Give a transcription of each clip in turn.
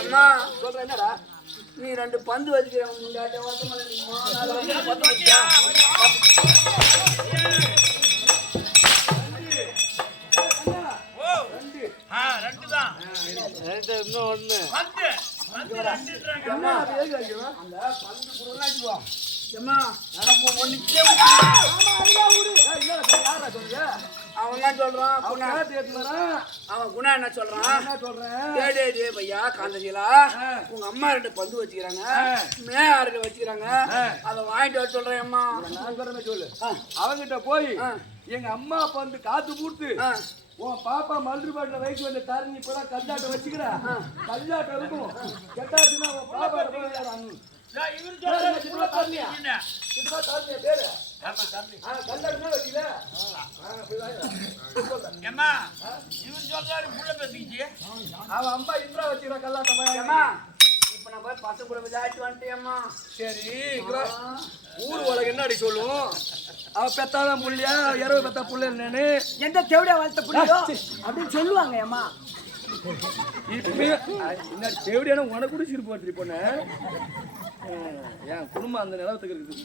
அம்மா சொல்ற என்னடா நீ 2 பந்து வச்சுக்கிறேன் முன்னாடி வருஷமா நீ 4 பந்து வச்சியா அவன் சொல்றான் அவன் குணா என்ன சொல்றான் பையா காந்தஜிலா உங்க அம்மா 2 பந்து வச்சுக்கிறாங்க மே 6 வச்சுக்கிறாங்க அதை வாங்கிட்டு வர சொல்றேன் அம்மா நான் சொல்றேன் சொல்லு அவங்கிட்ட போய் எங்க அம்மா பந்து காத்து பூத்து உன் பாப்பா மல்று பாட்டில வயசு வந்து தரணி இப்பதான் கல்லாட்டம் வச்சுக்கிற கல்லாட்டம் இருக்கும் கெட்டாச்சுன்னா உன் பாப்பா அவன் அம்மா இன்றா வச்சுக்கிற கல்லாட்டமா இப்ப நான் போய் பசங்க கூட விளையாட்டு வந்துட்டேம்மா சரி ஊர் உலகம் என்ன அடி சொல்லும் அவ பெத்தாதான் புள்ளியா 20 பெத்தா புள்ள என்னன்னு எந்த தேவடியா வளர்த்த புள்ளியோ அப்படின்னு சொல்லுவாங்க அம்மா இப்ப என்ன தேவடியான உனக்கு கூட சிரிப்பு வந்துட்டு பொண்ணு என் குடும்பம் அந்த நிலவத்துக்கு இருக்குது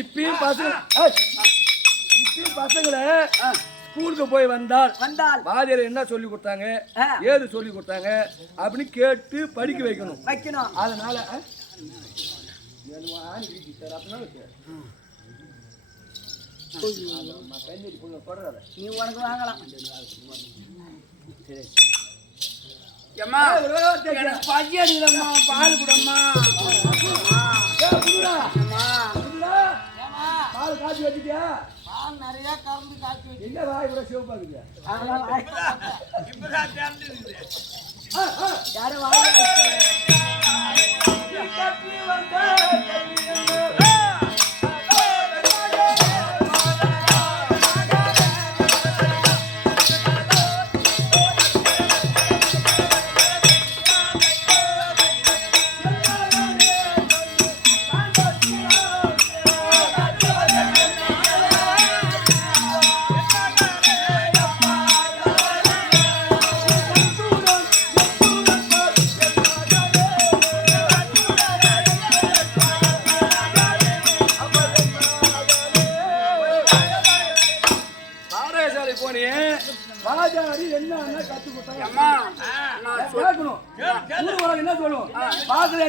இப்பயும் பசங்களை ஸ்கூலுக்கு போய் வந்தால் வாத்தியார் என்ன சொல்லி கொடுத்தாங்க ஏது சொல்லி கொடுத்தாங்க அப்படின்னு கேட்டு படிக்க வைக்கணும் அதனால நீ உனக்கு வாங்கலாம் பசி அடிக்கலம்மா பால் குடம்மா பால் காய்ச்சி வச்சுட்டியா நிறைய கறந்து காய்ச்சி வச்சு என்ன வாய் கூட சிவப்பாக்குது யாரும் வாங்க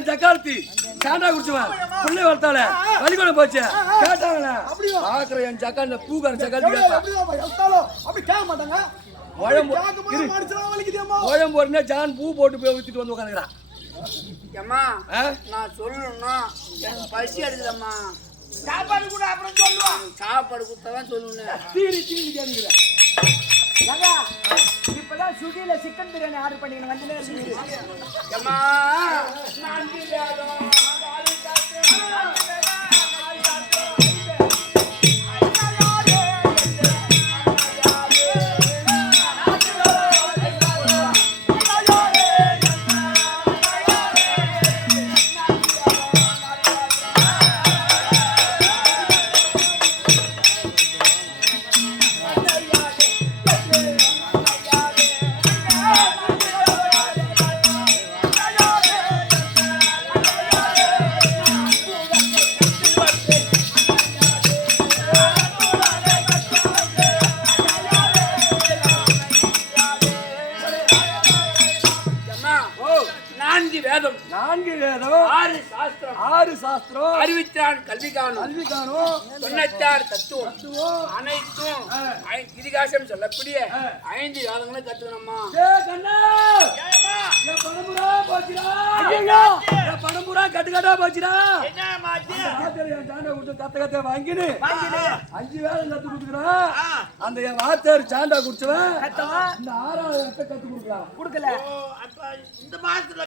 சக்காலத்தி சாண்டா குடிச்சுவேன் புள்ளை வளர்த்தால வலிகொட போச்சு கேட்டாங்களே பாக்குற என் சக்கால பூக்கார சக்காலத்தி உடம்பு ஜான் பூ போட்டு போய் ஊத்திட்டு வந்து உட்காந்துக்கிறான் நான் சொல்லணும்னா எனக்கு பசி அடிக்குதம்மா சாப்பாடு கூட அப்புறம் சொல்லுவான் சாப்பாடு கொடுத்தாதான் சொல்லணும் தீரி கேட்கிறேன் இப்பதான் சுகில சிக்கன் பிரியாணி ஆர்டர் பண்ணிக்கணும் வந்து அறிவித்தான் கல்வி காணும் 96 தத்துவம் அனைத்தும் இதிகாசம் சொல்லக்கூடிய 5 வேதங்களை கத்துக்கணும்மா பணம்புரா கட்டுக்கட்டா போச்சுடா கத்த வாங்கினு 5 வேதம் கத்து கொடுக்குறான் அந்த வார்த்தையார் சாண்டா குடிச்சவன் இந்த 6வது கத்து கொடுக்கலாம் கொடுக்கல இந்த மாசத்துல